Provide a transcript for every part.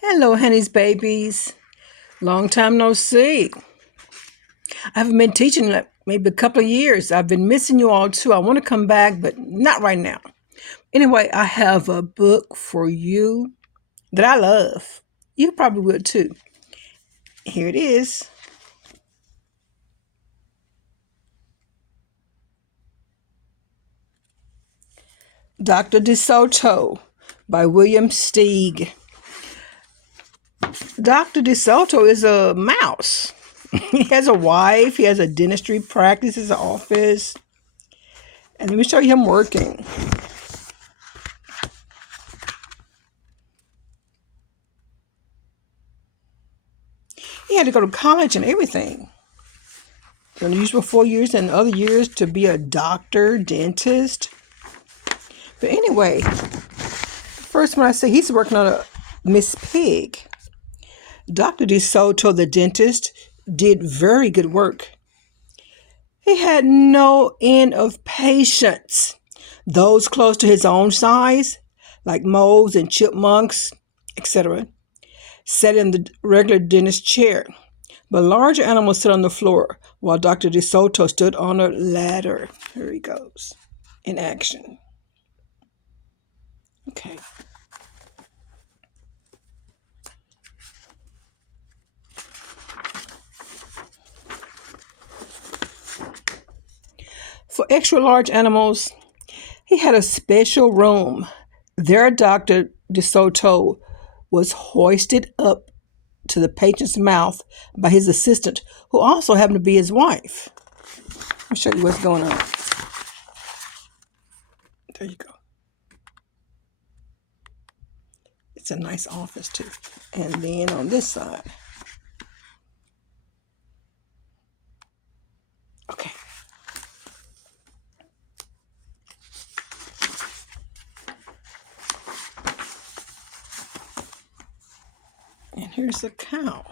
Hello, Hanny's babies. Long time no see. I haven't been teaching like maybe a couple of years. I've been missing you all too. I want to come back, but not right now. Anyway, I have a book for you that I love. You probably would too. Here it is. Dr. DeSoto by William Steig. Dr. DeSoto is a mouse. He has a wife, he has a dentistry practice, his office. And let me show you him working. He had to go to college and everything. The usual 4 years and other years to be a doctor, dentist. But anyway, first when I say he's working on a Miss Pig, Dr. DeSoto, the dentist, did very good work. He had no end of patients. Those close to his own size, like moles and chipmunks, etc., sat in the regular dentist chair. But larger animals sit on the floor, while Dr. DeSoto stood on a ladder. Here he goes, in action. Okay. For extra large animals, he had a special room. There, Dr. DeSoto was hoisted up to the patient's mouth by his assistant, who also happened to be his wife. I'll show you what's going on. There you go. It's a nice office, too. And then on this side. Okay. And here's the cow.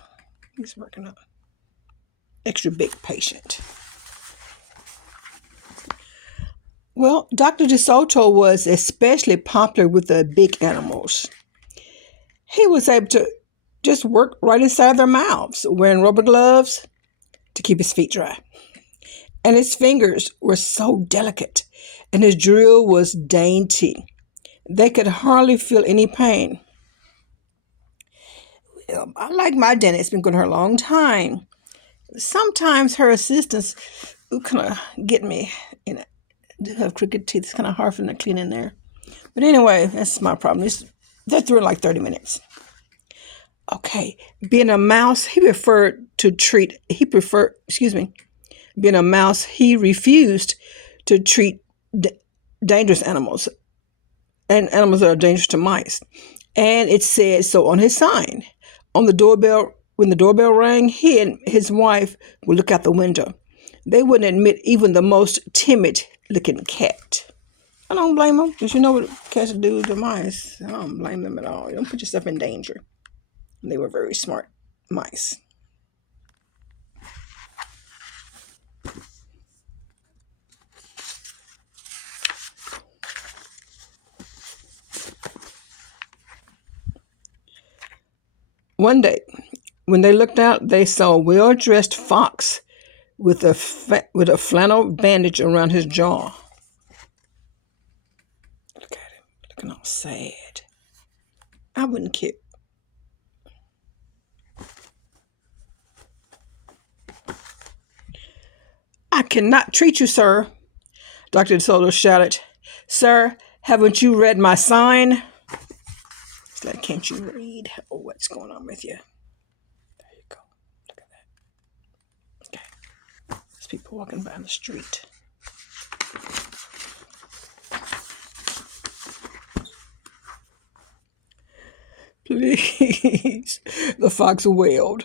He's working on an extra big patient. Well, Dr. DeSoto was especially popular with the big animals. He was able to just work right inside their mouths, wearing rubber gloves to keep his feet dry. And his fingers were so delicate, and his drill was dainty. They could hardly feel any pain. Well, I like my dentist. It's been going her a long time. Sometimes her assistants kind of get me, do have crooked teeth. It's kind of hard for them to clean in there. But anyway, that's my problem. They're through in like 30 minutes. Okay, being a mouse, being a mouse, he refused to treat dangerous animals and animals that are dangerous to mice. And it said so on his sign. On the doorbell, when the doorbell rang, he and his wife would look out the window. They wouldn't admit even the most timid-looking cat. I don't blame them, because you know what cats do to mice. I don't blame them at all. You don't put yourself in danger. They were very smart mice. One day, when they looked out, they saw a well-dressed fox with a flannel bandage around his jaw. Look at him, looking all sad. I wouldn't care. I cannot treat you, sir, Dr. DeSoto shouted. Sir, haven't you read my sign? It's like, can't you read? Oh, what's going on with you? There you go. Look at that. Okay. There's people walking by the street. Please, the fox wailed.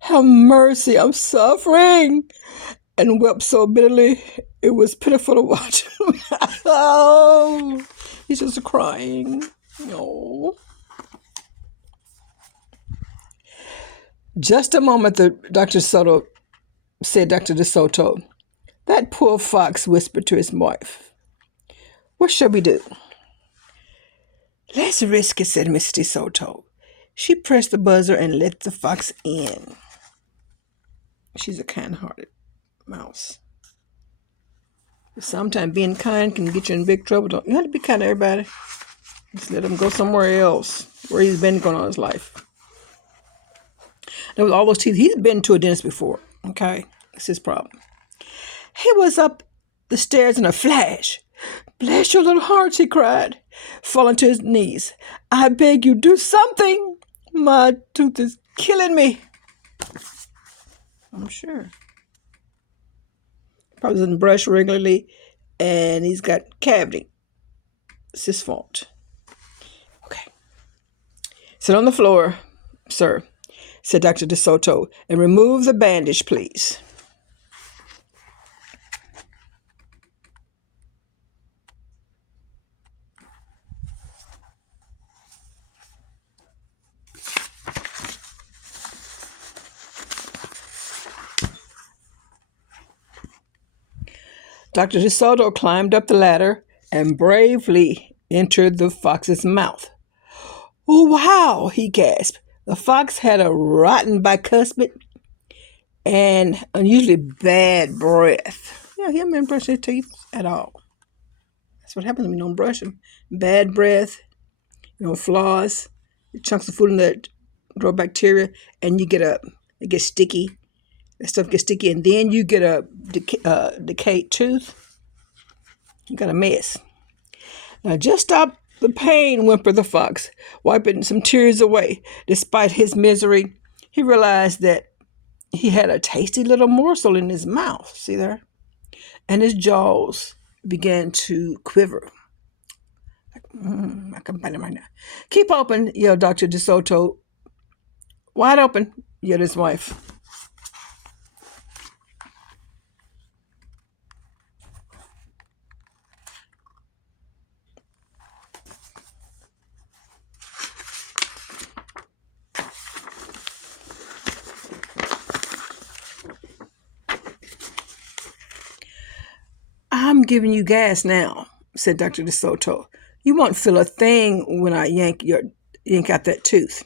Have mercy, I'm suffering, and wept so bitterly it was pitiful to watch. Oh, he's just crying. No. Just a moment, Dr. DeSoto. That poor fox whispered to his wife. What shall we do? Let's risk it, said Miss DeSoto. She pressed the buzzer and let the fox in. She's a kind-hearted mouse. Sometimes being kind can get you in big trouble. Don't you have to be kind to everybody? Just let him go somewhere else where he's been going all his life. There was all those teeth. He's been to a dentist before. Okay, that's his problem. He was up the stairs in a flash. "Bless your little hearts," he cried, falling to his knees. "I beg you, do something. My tooth is killing me." I'm sure. Probably doesn't brush regularly, and he's got cavity. It's his fault. Okay. "Sit on the floor, sir," said Dr. DeSoto, "and remove the bandage, please." Dr. DeSoto climbed up the ladder and bravely entered the fox's mouth. "Oh, wow," he gasped. The fox had a rotten bicuspid and unusually bad breath. Yeah, he hasn't brushed his teeth at all. That's what happens when you don't brush them. Bad breath, flaws, chunks of food in there grow bacteria, and it gets sticky. That stuff gets sticky, and then you get a decayed tooth. You got a mess. "Now just stop the pain," whimpered the fox, wiping some tears away. Despite his misery, he realized that he had a tasty little morsel in his mouth. See there? And his jaws began to quiver. I can bite him right now. "Keep open," yelled Dr. DeSoto. "Wide open," yelled his wife. "I'm giving you gas now," said Dr. DeSoto. "You won't feel a thing when I yank out that tooth."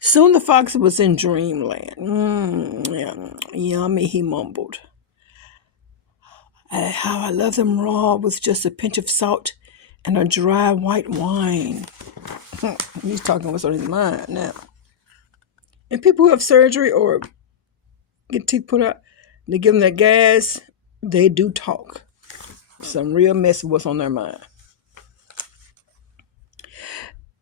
Soon the fox was in dreamland. Yummy," he mumbled. "How I love them raw with just a pinch of salt and a dry white wine." He's talking what's on his mind now. And people who have surgery or get teeth put out, they give them that gas, they do talk. Some real mess of what's on their mind.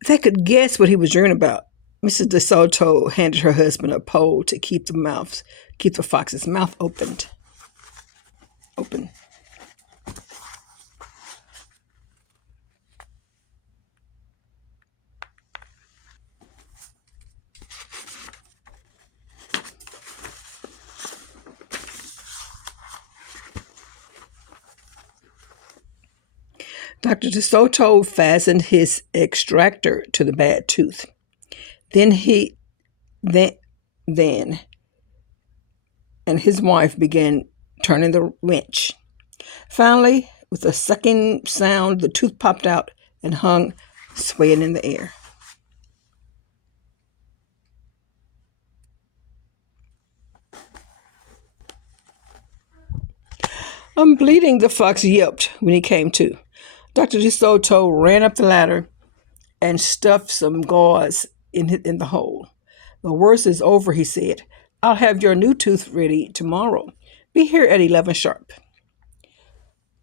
They could guess what he was dreaming about. Mrs. DeSoto handed her husband a pole to keep the fox's mouth open. Dr. DeSoto fastened his extractor to the bad tooth. Then and his wife began turning the wrench. Finally, with a sucking sound, the tooth popped out and hung swaying in the air. "I'm bleeding," the fox yelped when he came to. Dr. DeSoto ran up the ladder and stuffed some gauze in the hole. "The worst is over," he said. "I'll have your new tooth ready tomorrow. Be here at 11 sharp."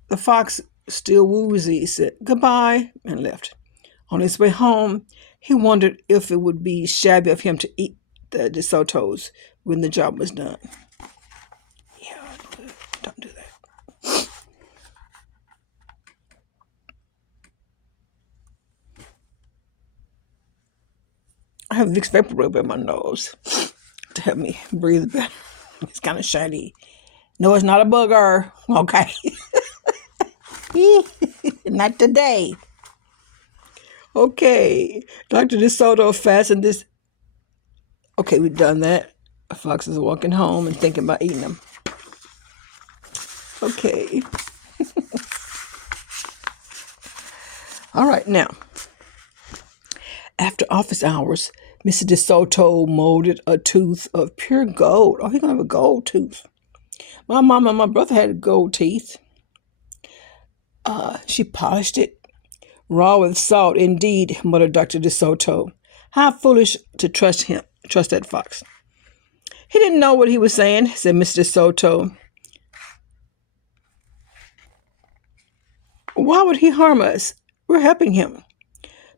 The fox, still woozy, said goodbye and left. On his way home, he wondered if it would be shabby of him to eat the DeSotos when the job was done. Yeah, don't do that. I have Vicks Vapor Rub in my nose to help me breathe better. It's kind of shiny. No, it's not a booger. Okay. Not today. Okay. Dr. DeSoto fastened this. Okay, we've done that. The fox is walking home and thinking about eating them. Okay. All right, now. After office hours, Mr. DeSoto molded a tooth of pure gold. Oh, he's going to have a gold tooth. My mom and my brother had gold teeth. She polished it raw with salt. Indeed, muttered Dr. DeSoto. How foolish to trust that fox. He didn't know what he was saying, said Mr. DeSoto. Why would he harm us? We're helping him.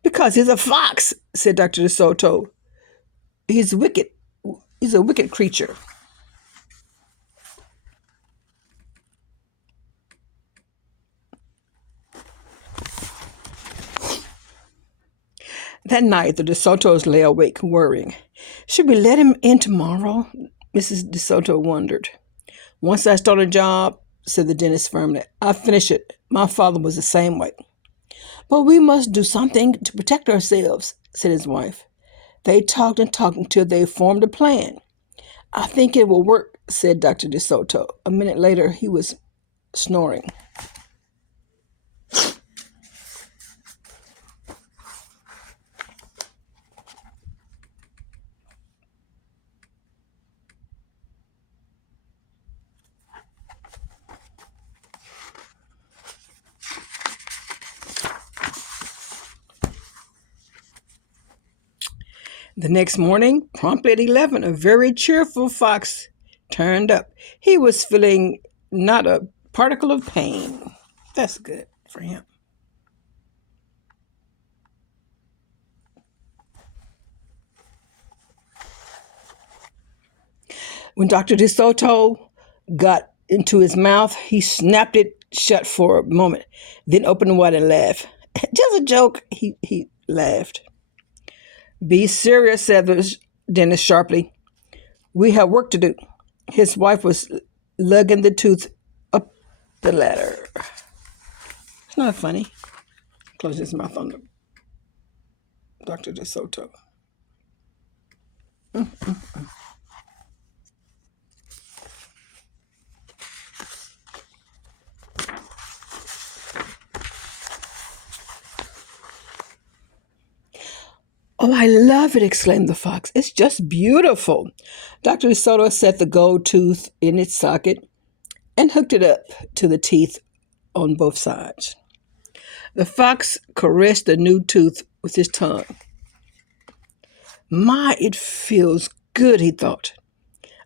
Because he's a fox, said Dr. DeSoto. He's wicked. He's a wicked creature. That night, the DeSotos lay awake, worrying. Should we let him in tomorrow? Mrs. DeSoto wondered. Once I start a job, said the dentist firmly, I finish it. My father was the same way. But we must do something to protect ourselves, said his wife. They talked and talked until they formed a plan. I think it will work, said Dr. DeSoto. A minute later, he was snoring. The next morning, promptly at 11, a very cheerful fox turned up. He was feeling not a particle of pain. That's good for him. When Dr. DeSoto got into his mouth, he snapped it shut for a moment, then opened it wide and laughed. Just a joke, he laughed. Be serious, said the dentist sharply. We have work to do. His wife was lugging the tooth up the ladder. It's not funny. Close his mouth on Dr. DeSoto. Oh, I love it, exclaimed the fox. It's just beautiful. Dr. DeSoto set the gold tooth in its socket and hooked it up to the teeth on both sides. The fox caressed the new tooth with his tongue. My, it feels good, he thought.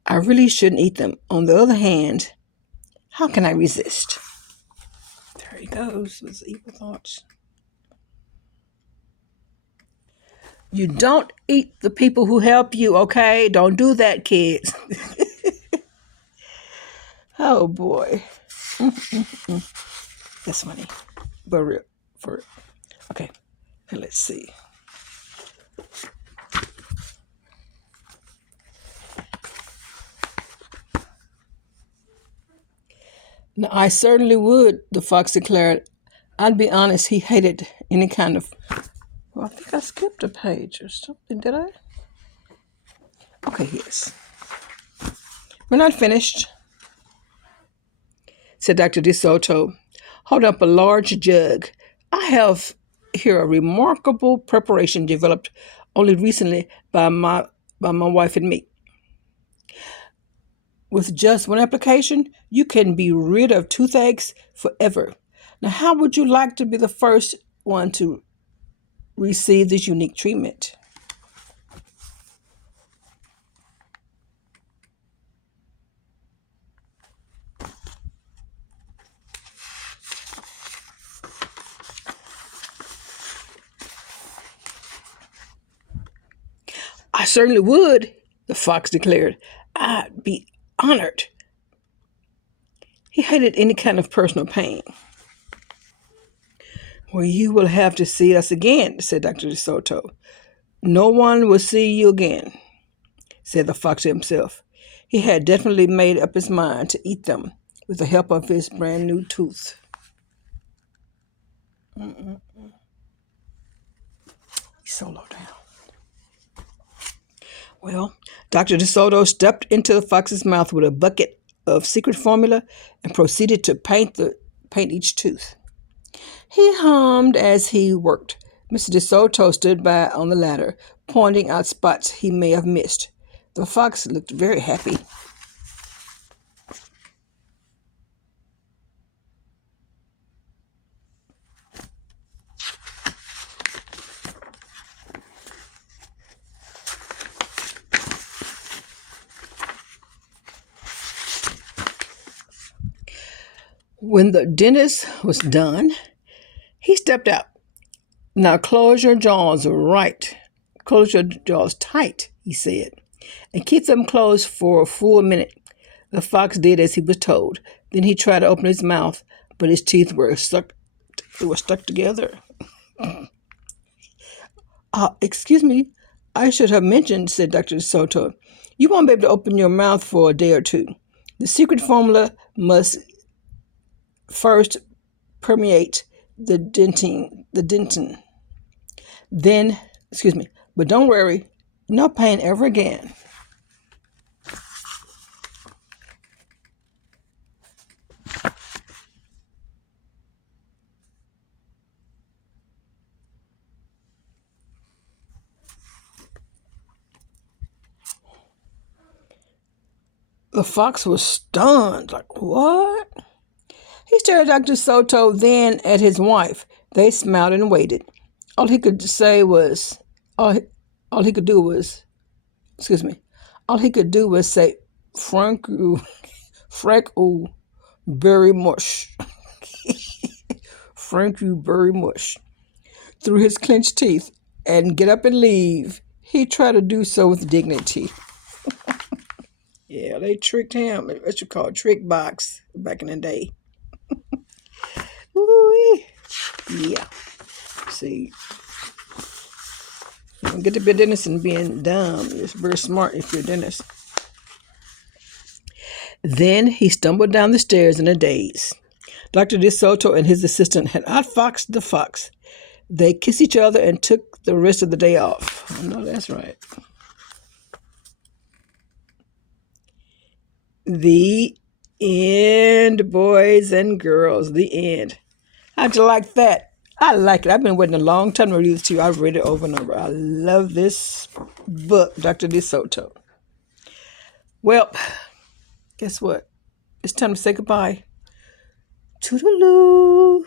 I really shouldn't eat them. On the other hand, how can I resist? There he goes with evil thoughts. You don't eat the people who help you, okay? Don't do that, kids. Oh, boy. That's funny. But real. For real. Okay. And let's see. Now, I certainly would, the fox declared. I'd be honest, he hated any kind of... Well, I think I skipped a page or something, did I? Okay, yes. We're not finished, said Dr. DeSoto, holding up a large jug. I have here a remarkable preparation developed only recently by my wife and me. With just one application, you can be rid of toothaches forever. Now, how would you like to be the first one to receive this unique treatment? I certainly would, the fox declared. I'd be honored. He hated any kind of personal pain. Well, you will have to see us again, said Dr. DeSoto. No one will see you again, said the fox to himself. He had definitely made up his mind to eat them with the help of his brand new tooth. He's so low down. Well, Dr. DeSoto stepped into the fox's mouth with a bucket of secret formula and proceeded to paint each tooth. He hummed as he worked, Mr. DeSoto stood by on the ladder, pointing out spots he may have missed. The fox looked very happy. When the dentist was done, he stepped out. Now close your jaws right. Close your jaws tight, he said, and keep them closed for a full minute. The fox did as he was told. Then he tried to open his mouth, but his teeth were stuck. They were stuck together. Excuse me, I should have mentioned, said Dr. Soto. You won't be able to open your mouth for a day or two. The secret formula must first permeate the dentin. Then, but don't worry, no pain ever again. The fox was stunned, like, what? He stared at Dr. Soto, then at his wife. They smiled and waited. All he could say was, all he could do was, all he could do was say, Frank, you berry mush. Frank, you berry mush. Through his clenched teeth, and get up and leave. He tried to do so with dignity. Yeah, they tricked him. What you call trick box back in the day. Ooh-wee. Yeah. See, you don't get to be a dentist and being dumb. It's very smart if you're a dentist. Then he stumbled down the stairs in a daze. Dr. DeSoto and his assistant had outfoxed the fox. They kissed each other and took the rest of the day off. I know that's right. The end, boys and girls. The end. How'd you like that? I like it. I've been waiting a long time to read this to you. I've read it over and over. I love this book, Dr. DeSoto. Well, guess what? It's time to say goodbye. Toodaloo.